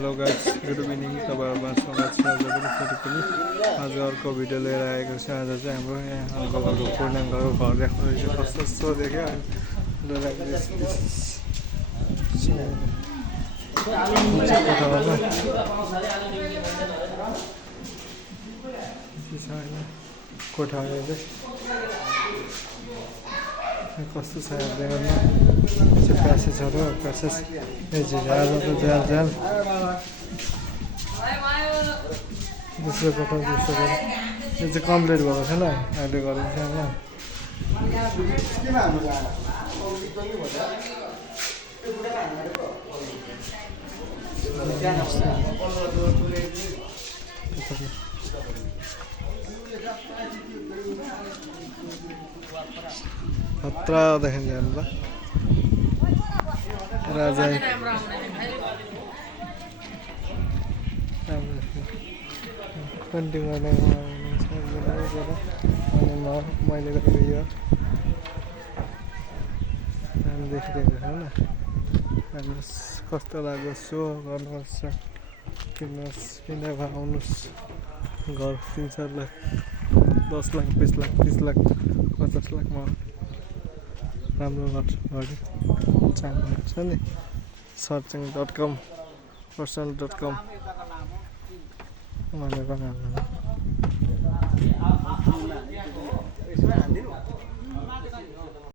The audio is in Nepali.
Hello guys, good evening. तपाईँहरूमा स्वागत छ आज पनि फेरि पनि। आज अर्को भिडियो लिएर आएको छ। आज चाहिँ हाम्रो यहाँ अङ्कलहरूको पूर्ण अङ्कलको घर देख्नु रहेछ। कस्तो देख्यो कोठा कस्तो छ हेर्दै प्यासेजहरू प्यासेज झ्याल दोस्रो कोठा यो चाहिँ कम्प्लिट भएको छैन, अहिले गरेको छैन। खतरा देखिन्छ हेर्नु त राजा पेन्टिङ गर्ने अनि मैले गरेको यो देखिरहेको छैन। हेर्नुहोस् कस्तो लाग्यो, सो गर्नुहोस्, किन्नुहोस्, किनेर आउनुहोस्। घर 3-4 लाख, 10 लाख, 20 लाख, 30 लाख, 50 लाखमा राम्रो घर चाहनुहुन्छ नि searching.com person.com भनेर